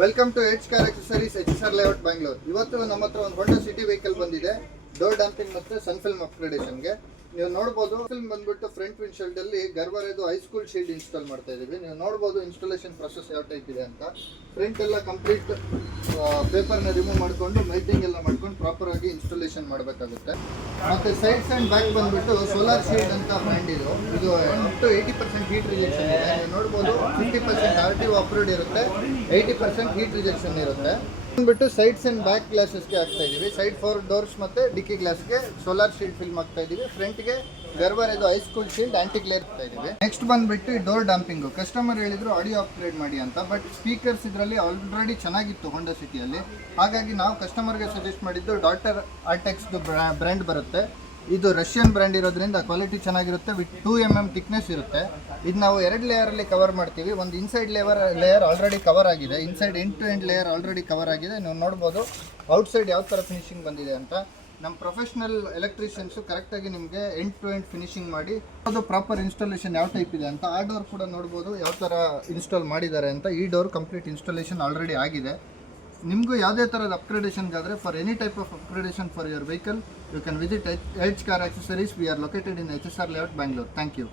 Welcome to H car accessories HSR layout Bangalore. ಇವತ್ತು ನಮ್ಮ ಹತ್ರ ಒಂದು ಹೊಂಡಾ ಸಿಟಿ ವೆಹಿಕಲ್ ಬಂದಿದೆ. ಡೋರ್ ಡಂಪಿಂಗ್ ಮತ್ತು ಸನ್ ಫಿಲ್ಮ್ ಅಪ್ಗ್ರೇಡೇಷನ್ಗೆ ನೀವು ನೋಡಬಹುದು. ಫಿಲ್ಮ್ ಬಂದ್ಬಿಟ್ಟು ಫ್ರಂಟ್ ವಿಂಡ್ಶೀಲ್ಡ್ ಅಲ್ಲಿ ಗರ್ವರೆದು ಹೈಸ್ಕೂಲ್ ಶೀಲ್ಡ್ ಇನ್ಸ್ಟಾಲ್ ಮಾಡ್ತಾ ಇದೀವಿ. ನೀವು ನೋಡಬಹುದು ಇನ್ಸ್ಟಾಲೇಷನ್ ಪ್ರೊಸೆಸ್ ಯಾವ ಟೈಪ್ ಇದೆ ಅಂತ. ಫ್ರಂಟ್ ಎಲ್ಲ ಕಂಪ್ಲೀಟ್ ಪೇಪರ್ನ ರಿಮೂವ್ ಮಾಡಿಕೊಂಡು ಮೆಲ್ಟಿಂಗ್ ಎಲ್ಲ ಮಾಡ್ಕೊಂಡು ಪ್ರಾಪರ್ ಆಗಿ ಇನ್ಸ್ಟಾಲೇಷನ್ ಮಾಡಬೇಕಾಗುತ್ತೆ. ಮತ್ತೆ ಸೈಡ್ಸ್ ಅಂಡ್ ಬ್ಯಾಕ್ ಬಂದ್ಬಿಟ್ಟು ಸೋಲಾರ್ ಶೀಲ್ಡ್ ಅಂತ ಬ್ರ್ಯಾಂಡ್ ಇದು ಅಪ್ ಟು 80% ಹೀಟ್ ರಿಜೆಕ್ಷನ್ ಇದೆ. ನೀವು ನೋಡಬಹುದು 50% RTO ಅಪ್ರೂವ್ಡ್ ಇರುತ್ತೆ, 80% ಹೀಟ್ ರಿಜೆಕ್ಷನ್ ಇರುತ್ತೆ. ಬಂದ್ಬಿಟ್ಟು ಸೈಡ್ಸ್ ಅಂಡ್ ಬ್ಯಾಕ್ ಗ್ಲಾಸಸ್ಗೆ ಹಾಕ್ತಾ ಇದೀವಿ. ಸೈಡ್ 4 ಡೋರ್ಸ್ ಮತ್ತೆ ಡಿಕ್ಕಿ ಗ್ಲಾಸ್ಗೆ ಸೋಲಾರ್ ಶೀಲ್ಡ್ ಫಿಲ್ಮ್ ಹಾಕ್ತಾ ಇದೀವಿ. ಫ್ರಂಟ್ಗೆ ಗರ್ವರ್ ಇದು ಹೈಸ್ಕೂಲ್ ಶೀಲ್ಡ್ ಆಂಟಿ ಗ್ಲೇರ್ ಹಾಕ್ತಾ ಇದೀವಿ. ನೆಕ್ಸ್ಟ್ ಬಂದ್ಬಿಟ್ಟು ಡೋರ್ ಡಂಪಿಂಗ್. ಕಸ್ಟಮರ್ ಹೇಳಿದ್ರು ಆಡಿಯೋ ಅಪ್ಗ್ರೇಡ್ ಮಾಡಿ ಅಂತ, ಬಟ್ ಸ್ಪೀಕರ್ಸ್ ಇದರಲ್ಲಿ ಆಲ್ರೆಡಿ ಚೆನ್ನಾಗಿತ್ತು ಹೊಂಡಾ ಸಿಟಿಯಲ್ಲಿ. ಹಾಗಾಗಿ ನಾವು ಕಸ್ಟಮರ್ಗೆ ಸಜೆಸ್ಟ್ ಮಾಡಿದ್ದು ಡಾಟರ್ ಆರ್ಟೆಕ್ಸ್ ಬ್ರ್ಯಾಂಡ್ ಬರುತ್ತೆ. ಇದು ರಷ್ಯನ್ ಬ್ರ್ಯಾಂಡ್ ಇರೋದ್ರಿಂದ ಕ್ವಾಲಿಟಿ ಚೆನ್ನಾಗಿರುತ್ತೆ. ವಿತ್ 2 mm ಥಿಕ್ನೆಸ್ ಇರುತ್ತೆ. ಇದು ನಾವು 2 ಲೇಯರಲ್ಲಿ ಕವರ್ ಮಾಡ್ತೀವಿ. ಒಂದು ಇನ್ಸೈಡ್ ಲೇಯರ್ ಆಲ್ರೆಡಿ ಕವರ್ ಆಗಿದೆ, inside end to end layer already cover ಆಗಿದೆ. ನೀವು ನೋಡ್ಬೋದು ಔಟ್ಸೈಡ್ ಯಾವ ಥರ ಫಿನಿಶಿಂಗ್ ಬಂದಿದೆ ಅಂತ. ನಮ್ಮ ಪ್ರೊಫೆಷ್ನಲ್ ಎಲೆಕ್ಟ್ರಿಷಿಯನ್ಸು ಕರೆಕ್ಟಾಗಿ ನಿಮಗೆ ಎಂಡ್ ಟು ಎಂಡ್ ಫಿನಿಶಿಂಗ್ ಮಾಡಿ ಅದು ಪ್ರಾಪರ್ ಇನ್ಸ್ಟಾಲೇಷನ್ ಯಾವ ಟೈಪ್ ಇದೆ ಅಂತ. ಆ ಡೋರ್ ಕೂಡ ನೋಡ್ಬೋದು ಯಾವ ಥರ ಇನ್ಸ್ಟಾಲ್ ಮಾಡಿದ್ದಾರೆ ಅಂತ. ಈ ಡೋರ್ ಕಂಪ್ಲೀಟ್ ಇನ್ಸ್ಟಾಲೇಷನ್ ಆಲ್ರೆಡಿ ಆಗಿದೆ. ನಿಮಗೂ ಯಾವುದೇ ಥರದ ಅಪ್ಗ್ರೇಡೇಷನ್ಗಾದರೆ for any type of upgradation for your vehicle you can visit H car accessories. We are located in HSR layout Bangalore. Thank you.